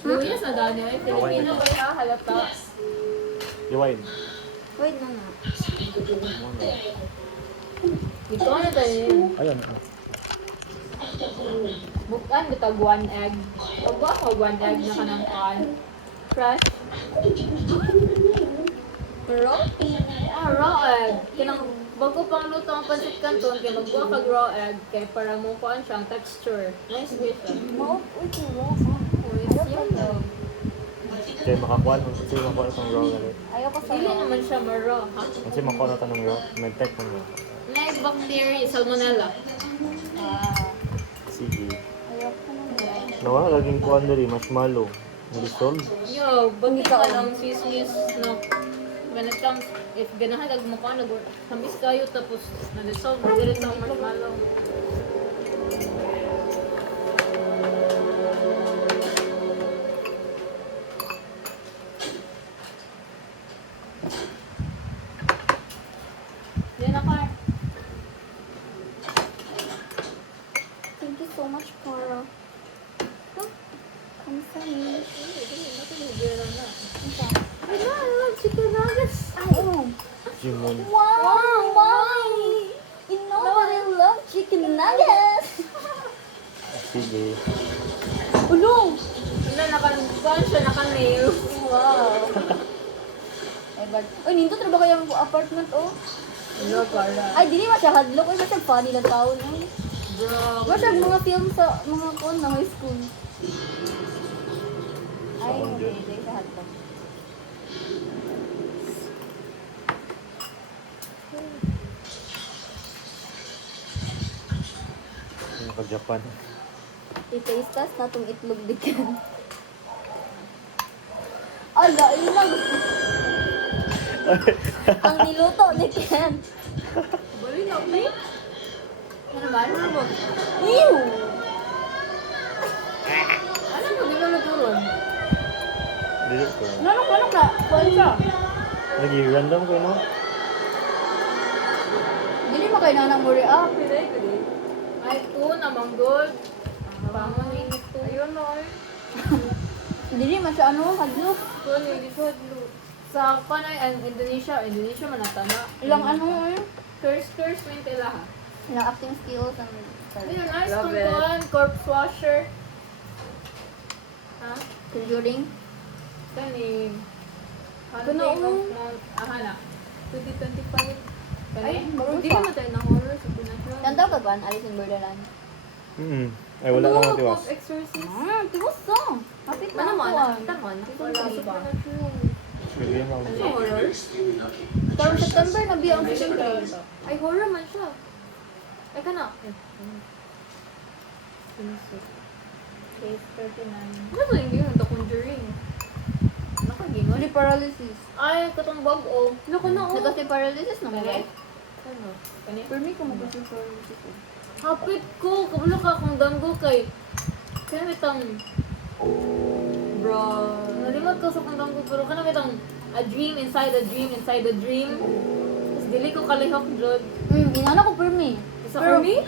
Luis na dami ay Filipino ba ya halata? Iwain. Wait na na. Ito na tayo. Ayun. Bukan bitag one egg. Pag ba ako one egg na kanang kan? Fresh. Pero? Raw egg. Kinang bago pang luto ang pancit canton kay magbuha kag raw egg kay para mo kuan siyang texture. Nice way siya. Uy, kiro. Yes, yun. Kaya makakuha. Kasi makakuha na itong raw galit. Ayaw ko sa Dili naman siya ma-raw, ha? Kasi makakuha na ito ng raw. Medtech mo nga. Nice bacteria, salmonella. Ah, Sige. ayaw ko na. Nawa, laging kuha na rin. Marshmallow. Dissolve. Yo, bagi ka ng sismis na when it comes, if ganahalag mo ka, nag-hamis kayo tapos na-dissolve, mag-dirit ang marshmallow. Yan na, Car. Thank you so much, Cora. Kamsahamnida. I love chicken nuggets. Ay, oh. Jimon. Wow! Wow! You know that I love chicken nuggets! Sige. Ulo! Wala, naka-kuhan siya, naka-nail. Wow! Ay, but... Uy, nindot na ba kayang apartment, oh? Hello, Carla. Ay, dili ba siya hadlok? Ay, ba siya funny na taon, eh? Bro. Ba siya mga film sa mga kon na high school? Ay, Sound okay. good. Dili siya hadlok. Yung ka-Japan. I-taste test na itong itlog dikan. Ala, ilang! Ang niluto ni Ken. Bali na, plate? Ano ba? Ano ba? Ew! Ano mo, di ba naturon? Dili ko. Nanok na. Kuhan siya. Lagi random ko, no? Dili mo kayo nanang mo react. Ay, ito, namang gold. Bangon yung ito. Ayun, no. Dili man siya ano, hadlok. Ito, nilisod. Sa Panay and Indonesia man natama. Ilang ano eh. Curse, man tila ha. Ilang acting skills ang... Ayun, nice kung kuhan, corpse washer. Ha? Conjuring. Kani. Kuno, Hunting of oh. Mount Ahana. 2025. Kani? Ay, bago Di pa. ba tayo na horror sa Supernatural? Yan daw ka ba? Alice in Borderland. Ay, wala lang ang tiwas. Exorcist. Tiwas ka. Kapit na Ano ako man? ah. Taman. Wala iba. Supernatural. Sige lang. Ano horror? Pero September na biya ang September. Ay, horror man siya. Ay, kana. Case 39. Ano ba yung game? The Conjuring. Nakagingon? Sleep paralysis. Ay, katong bag-o. Naku na, oh. Nagka-sleep paralysis na mo. Kani? Ano? Kani? For me, kung mag-sleep paralysis eh. Hapit ko. Kabalo ka kung danggo kay. Kaya mitang... Bro. Nalimot ko sa kung danggo. Pero kana mitang a dream inside a dream inside a dream. Tapos dili ko kalihok, Jod. Inana ko for me. Isa for me?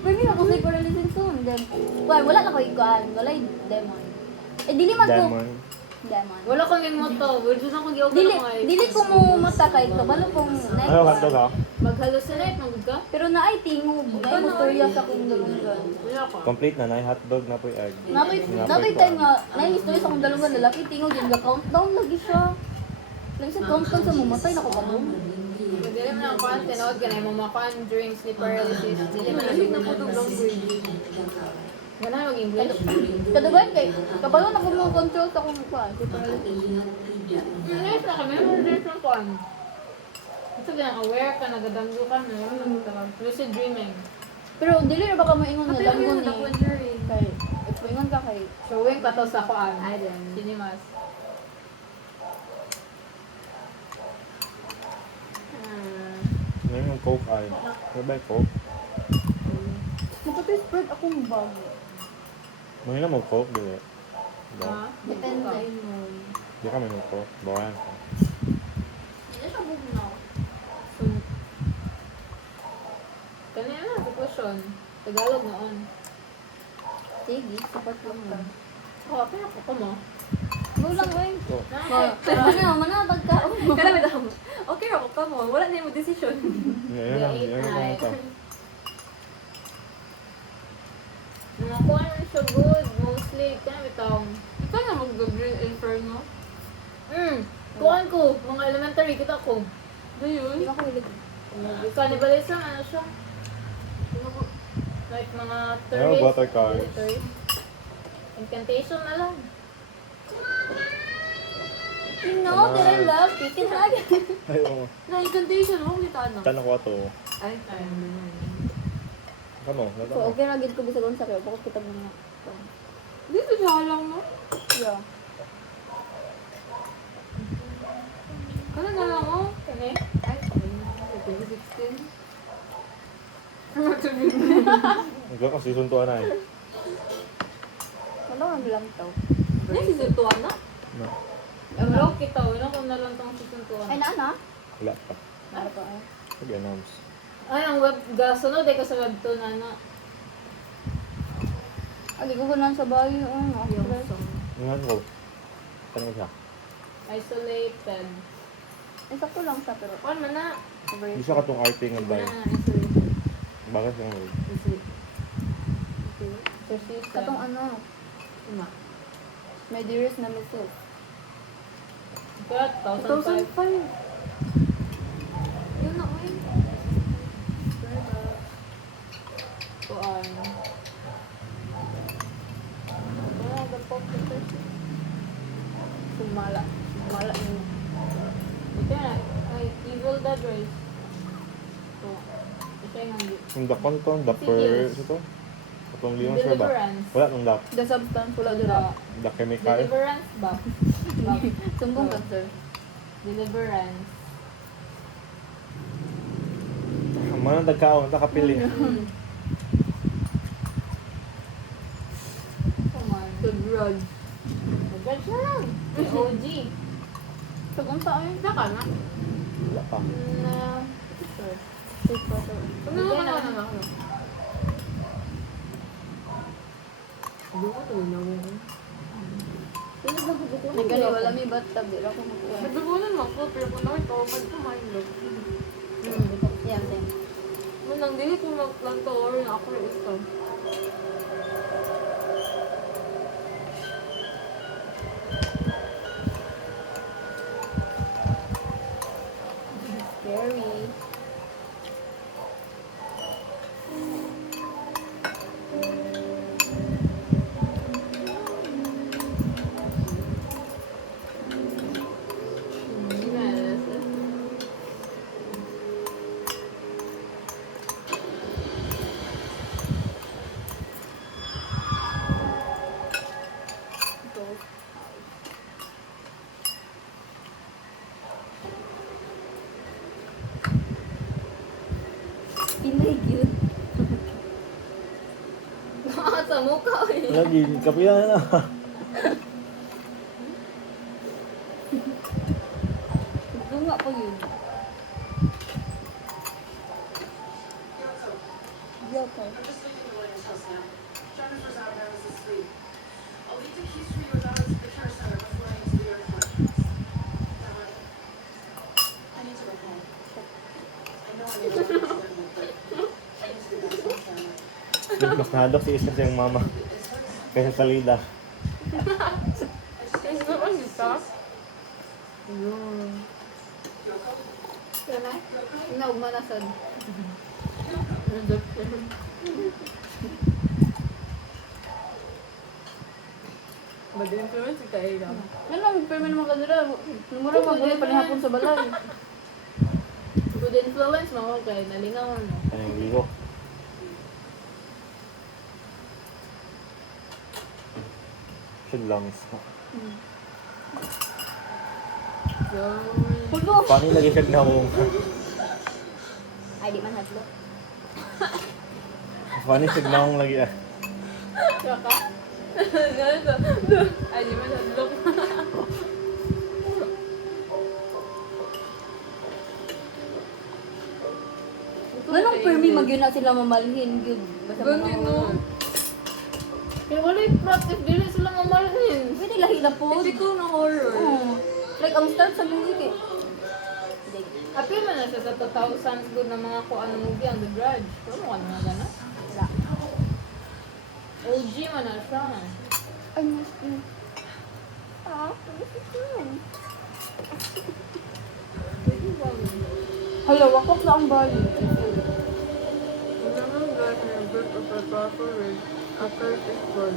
For me, ako-sleep paralysis soon. Then, wala na ko ikuan. Wala yung demon. Eh, dili man ko. Demon. Demon. Wala kang yung moto. Wala na akong giyok Dili ko mo matakay ka. Balo kong next. Ayaw, hotdog ha? Mag-hallucinate, magod ka? Pero na ay tingog. Ay, mastorya sa kong dalungan. Wala ka. Complete na. Na hotdog na po yung egg. Natoy time nga, na-history sa kong dalungan lalaki, tingog yung ga-countdown lagi siya. Lagi sa countdown sa mumatay na ko ba doon? Dili mo lang kuhan, tinood ka na yung mamakuan during sleep paralysis. Dili mo lang na putog lang Wala na mag-English. Kadugan kay, kapalo na ko mo control sa kong kuhan. English na kami, English na kuhan. Ito ganang aware ka, nagadanggo ka na. Lucid dreaming. Pero dili na baka maingon na langgon The ni. Conjuring. Kay, explaingan ka kay. Showing pa to sa kuhan. Cinemas. Ngayon yung Coke ay. Ano ba yung Coke? Magpapay spread akong bag. Ngayon na mag-Coke, di ba? Ha? Depende. Di kami mag-Coke. Bawayan ka. Hindi siya bugnaw. So, kanina na, question. Tagalog noon. Sige, support lang mo. Okay ako ka mo. Go lang, oy. Oh. Manatag ka. Kaya naman ako, okay ako ka mo. Wala na yung decision. Yan lang. Yan lang ito. Mga kuha na siya good, mostly. Kaya bitang. Ikaw na mag-Green Inferno. Kuhaan ko. Mga elementary, kita ko. Dayun. Hindi ako hilig. Cannibalism, ano siya? Like mga Ayaw, tourist. butter cars. tourist. Incantation na lang. You know that I love chicken nuggets. Ay, oo. Na incantation mo, kita na. Tanong ko ato. Ay, Ano? So, Natanong. okay ra gid ko bisag unsa kay bakit kita mga. dito siya lang, no? Yeah. Ano na lang, oh? Kani? Ay, 2016. Hanggang kasi suntuan na eh. Wala lang lang to. Yan, season 2 na? No. Bro, kita. Wala ko na lang itong susuntuan. Ay na. Wala pa. Para pa ay. Pag-announce. Ay, ang web, gasunod eh ko sa webtoon na. Agi ko gunan sa bahay yung Yung after. song. Ngayon ko. Tanong siya. Isolated. Ay sakto lang siya pero Kuan man na. Hindi siya katong arte nga Iba ba? na nga, isolated. Bakit siya nga? Persistent. katong ano, Uma. my dearest nemesis. Got 2005. 2005. Yun na, oy. Kuan. Ano the pop Sumala. Sumala yung. Ito na. Ay, Evil Dead Rise. So, ito yung hindi. Yung dakon to, dapper, ito? Katong limang siya ba? Deliverance. Wala nung dak. The substance wala dira. Dak chemical. Deliverance ba? Sumbong cancer. Deliverance. Mana nagkaon, nakapili. Come on. The Grudge. Agad siya lang. Yung OG. So kung sa ay Saka na. Wala pa. Na. Sure. Ano Hindi na na. na ako? Hindi ko ito na yun. Nagani wala mi bathtub dira ko magkuha. Nagbibunan mo ako, pero kung nakita ko, ba't kumain lang? Yeah, same. Manang dili ko magplanto or na ako rin ito. Scary. Pinay cute. Sa mukha eh. Lagi, kapilan na. Dunga po yun. Yeah, pa. Mas nahadok si Isna siyang mama. Kaysa sa Lida. Kasi naman kita. Sana? Inaugma na sad. Bad influence ka eh lang. Ano lang, pero may naman kanila. Mura mabuhay panihapon sa balay. Good influence mo kay nalingaw mo. Kanyang liho. Should lungs. Pulo! Paano lagi siya gnawong? Ay, di man hadlo. Paano siya gnawong lagi ah? Saka? Ganito. Ay, di man hadlok. Ganong permi magyun na sila mamalhin. Gyud. Basta Ganun, no? mga- Kaya wala yung practice, dili sila mamalhin. Pwede lahi na po. Hindi ko na horror. Like, ang start sa music eh. Hindi. Apil man na siya sa 2000s good na mga kuan na movie ang The Grudge. Ano ka na gana? Wala. OG man na siya. Ay, mas yun. Ah, mas yun. Hala, wakok na ang bali. Naman guys, may birth of a proper word. A curse is born.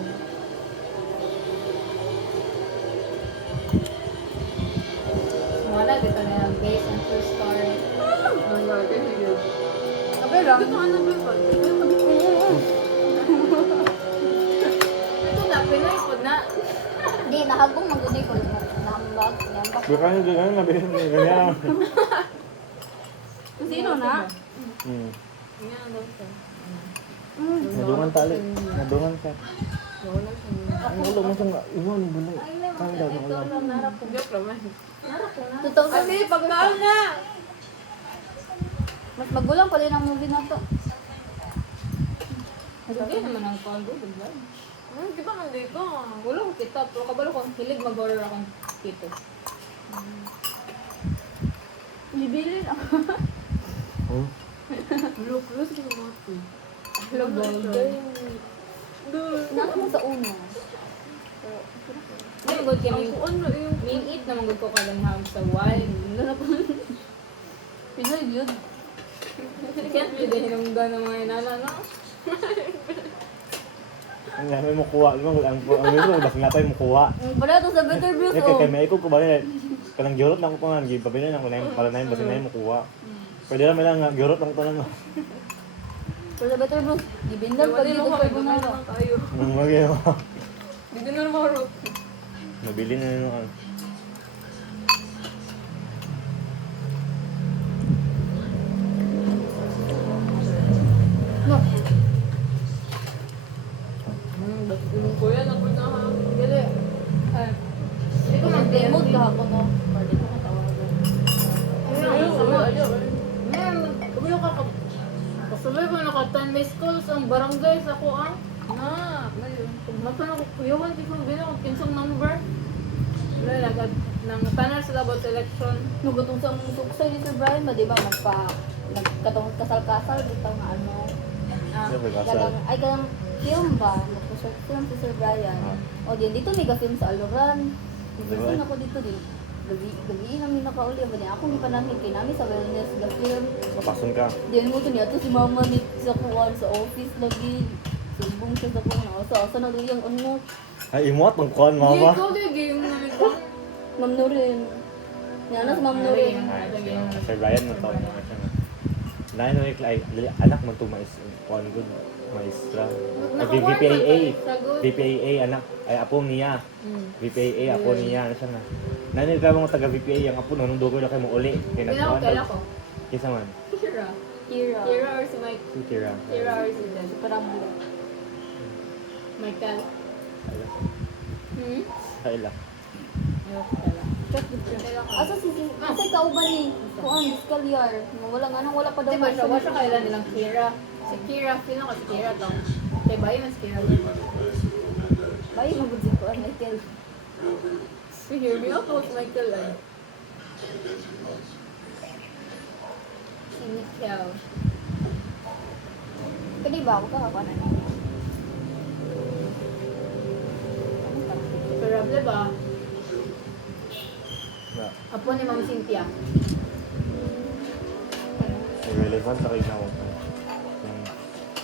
Wala, dito na yung based on true story. Nagagay yun. Kape lang. Ito ano ba yun? Ito na, Pinoy po na. Hindi, nahagong mag-unay ko. Nahambag. Nahambag. Bukan yung ganyan, nabilis mo yung ganyan. Sino na? Yan, daw siya. Nadungan tali. Nadungan ka. Wala siya. Ang ulo mo siyang iwan, bulay. Kaya daw na ulam. Narap ko. Joke naman. Narap ko na. 2000. Ate, pagkaan na! Mas magulang pala ng movie na to. Hindi naman ang kondo, The Grudge. Di ba hindi ko? Wala ko kita, pero kabalo ko, hilig mag-horror akong kito. Bibili na. Oh. Look, look ko mga ito. Hello, Golden. Nasa mo sa uno. Hindi mo good kami. Ang ano yung... Main eat naman good ko kalanghang sa wine. Pinoy yun. Can't be dahil ang gano'n mga inala, no? Ang gamay mo kuha. Ang ito, basta natay mo kuha. Pala to sa Better Brews Eh, kaya may ikog ko ba rin. Kanang gyurot lang ko pa nga. Pabili lang ko na yung pala na yung basta na yung kuha. Pwede lang lang nga, gyurot lang ko na. Pero sa Better Brews, gibindan pag Pwede dito mo sa kami, Bunara. naman tayo. Ang bagay mo. Hindi na naman root. Nabili na yun ano. No. Yung kuya, ako na ha. Gali. Hindi ko Mag-demod mag-demod ka ako, no? Or di ko matawagan. Ayun, ngayon, kabayo ka ka. Kasabay ko naka-10 missed calls ang barangay sa ko ang. Na, ngayon. Pagmata na ko, kuyawan, di ko bilang kung kinsang number. Wala, nang panel sila about election. No, gatong sa mga suksay ni Sir Brian ba, di ba? Nagkatong kasal-kasal, bitaw nga ano. Siyempre, kasal. Ay, kanang film ba? Nagpa-short film si Sir Brian. O, din, dito may ka-film sa Aluran. Diba? Kasi ako dito din. Gabi namin nakauli. Ba niya, akong ipanangin kay namin sa wellness the film. Mapasun ka. Diyan mo to niya, to si mama ni sa kuwan sa office lagi. Sumbong siya sa kuwan. Asa na doon yung ano. Ay, imot, ang kuhan, Hindi mama. ko, di game namin ko. Ma'am Nurin. Yan na si Ma'am Nurin. Ay, Sir Ryan mo to. Lain na yung anak mo to mais. Kuhan good. Maestra. VPAA. VPAA, anak. Ay, apo niya. VPAA, apo niya. Ano siya na. Nanay ka mga taga-VPA, ang apo, nung dugo na kayo mo uli. Kaya Kailan ko, kailan ko. Kisa man. Kira. Kira. Kira or si Mike. Si Kira. Kira or si Dan. Parang Michael. Hmm? Kaila. Ayoko pala. check the trip. Asa si kauban ni kuan Scalyar. Wala nga nang wala pa daw. Diba siya, wala kailan nilang Kira. Si Kira, sino ka si Kira to? Kay Bayo mas Kira. Bay magud si kuan Michael. We hear me ako si Michael ay. Si Michael. Kani ba ako ka na niya? Parable ba? Na, Apo ni Ma'am Cynthia. irrelevant sa kayo na ako.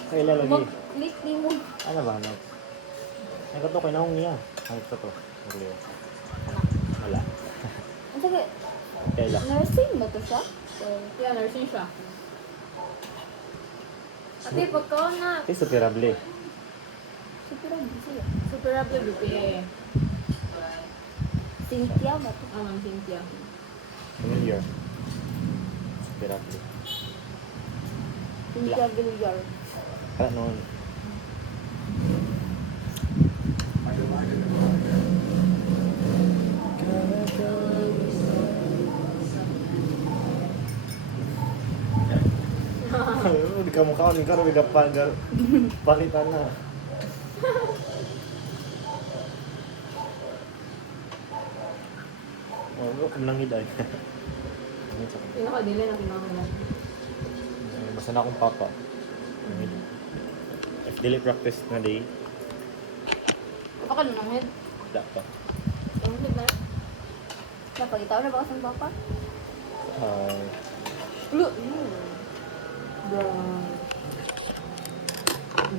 Kaila lagi. Mag-click ni mo. Ano ba, no? Ay, kato, kay naong niya. Ay, kato. Okay. Wala. Ang sige, Kaila. nursing ba to siya? Yeah, nursing siya. Ate, pagkaon na. Ay, superable. Super ang siya. Superable BPA. Cynthia ba to? Ah, Ma'am Cynthia. Familiar. Superable. Cynthia Villar. Kaya noon. Di ka mukha, di ka rin palitan na. Oh, kung langid ay. Langid sa kanya. Pinaka-dili na kinakalan. Basta na akong papa. Langid. If dili practice na day, Apa ka nung head? dapat. Ang hit na. Napagitaw na ba ka sa papa? Look. Bro.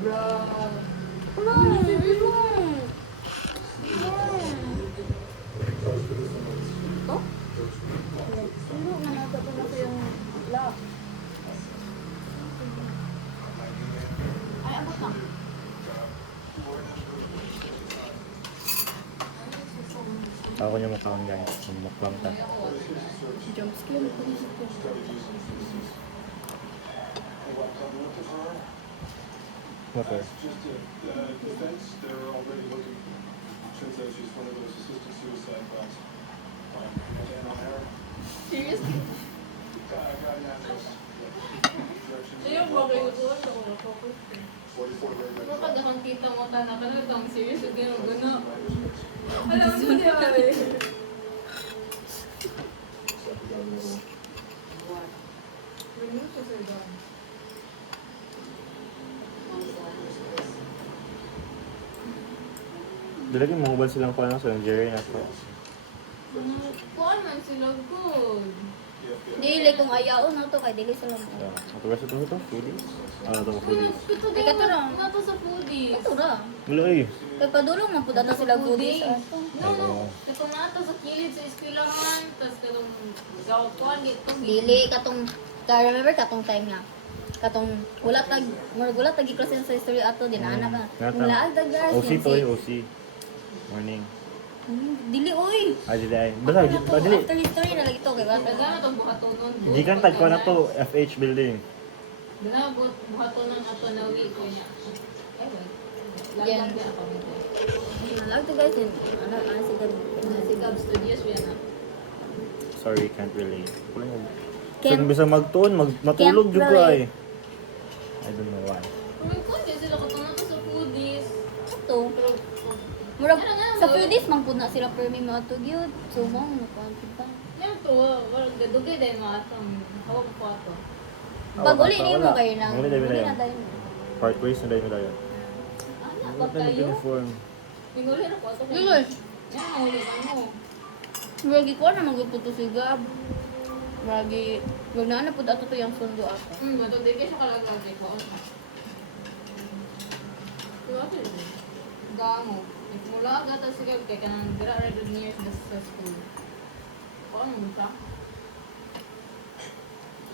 Bro. Ano? Ito? Ano nga nagkata na sa yung lock? Ay, abot na. Ako niya mukhaan guys. Mukhaan ta. Jump scare ko isip ko. Okay. Just a defense, they're already looking. Turns out she's one of those assisted suicide bots. Dan O'Hara. Seriously? God knows. Sa'yo, bakit ito? Sa ko na-focus. 44 red Ano ka dahang kita mo ta na kanila tang serious yung gano'n. Alam mo di ba eh? Remove to Sir Don. Dalagi mo ba silang kuha sa Jerry na to? Kuan man sila good. Dili kung ayaw na to kay dili sa lamok. Ako ba sa ito? Foodies? Ano ito? Foodies? Ito Ay, kato na. Nga to sa foodies. Ito ra. Wala eh. Kay padulong man pud ato sila goodies. No, no. Ito na to sa kilid sa eskwelahan. Tapos katong kuan dito. Dili katong remember katong time nga. Katong wala tag i-klase sa history ato dinaanak ka. Kung laag tag guys. OC to eh, OC. Morning. Dili oy. Ay, dili ay. Basta, dili. After history na lagi to kay wala. Daga na itong buhatonon. Gikan tag ko na to, FH building. Daga na buhatonon ato na week ko niya. Eh, wait. Yan. Lagang niya ako nito. Nalag to guys yun. Ano si Gabi. Si Gab Studios yan ah. Sorry, can't relate. Kulang mo. Can't- So, bisa magtuon, matulog can't jud ko ay. relate. I don't know why. Kung kung di sila katong to sa foodies. Ito. Pero, Murag Ano nga, sa boy? foodies man pud na sila permi mo ato gyud. So mo na pa. yan to, walang gadugay dahil mga atong hawak ko ato. Pag uli ni mo kayo nang Uli uli na na yun. tayo. Part ways na dahil tayo. Ano, Ano pag tayo tayo? uniform? Minguli na ko ato. Mingul. Yan, mahuli ka mo. Murag ko na magputo si Gab. Murag na pud ato to yung sundo ato. Matindi kayo siya kalaglag ko. Diba ito yun? Gamo. If mula agad at sige, kaya ka nang gra red near sa school. Ano mo siya?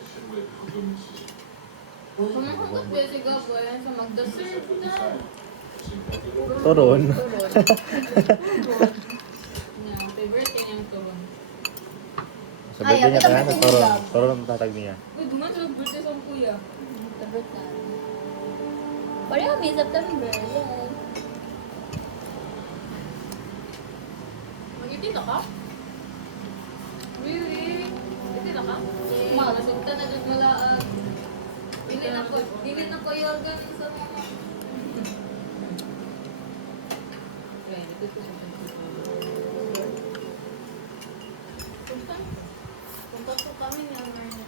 Should wait for goodness sake. Kung nakagot ba si Gabo, ayan sa magda-serve na. Toron. Yan, favorite niya yung turon. Sa Ay, birthday niya ako kaya, tapos toron. yung Toron ang tatag niya. Uy, duman sa birthday sa kuya. Tabot na. Pareho may September. Yan. Mag-itin na ka? Really? Itin na ka? Mag. Masugta na dyan malaag. Dili na ko yoga sa mga. Okay, dito ko sa Punta ko kami ni Amar na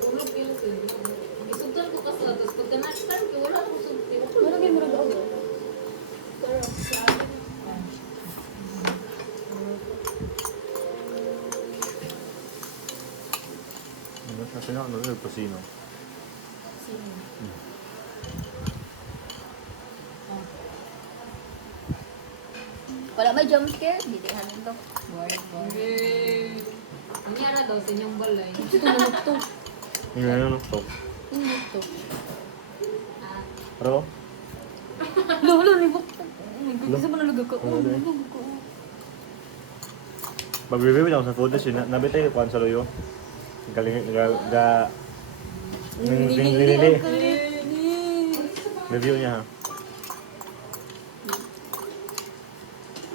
Ulog yun sila. Isugtan ko kasi lang. Tapos pagka next time, wala ko sugti. Wala kayo murag ako. Pero sa akin, Ano siya sila? Ano yung pasino? Wala may jump scare. Hindi hanin to. Boring, boring. okay. Nangyara daw sa inyong balay. Ito na to. Yung ano to. Hindi to. Ah, Pero, Lolo, libok. Gusto mo nalagag ko. Ano na eh? pag-review lang sa food list, nabitay ko sa loyo. Galing, review niya ha.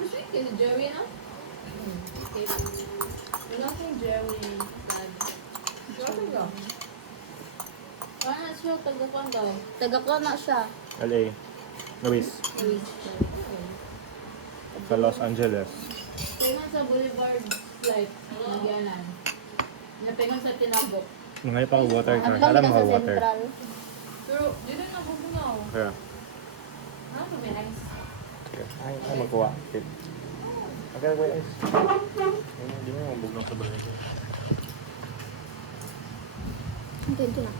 sweet kasi Jerry na. Okay. Wala kang Jerry. Jerry ka. Paano siya tagapan daw? Tagakuha na siya. LA. Luis. Luis. Sa Los Angeles. Kaya nga Boulevard flight. Nagyanan. Napingon sa Tinabok. Mga pa water Ang car. dami Alam na mga sa water. Central. Pero, di rin ako bumaw. Kaya, Ano to be nice? ay magkuha. Okay, wait, guys. Hindi mo mabugnaw sa balay. Ito na.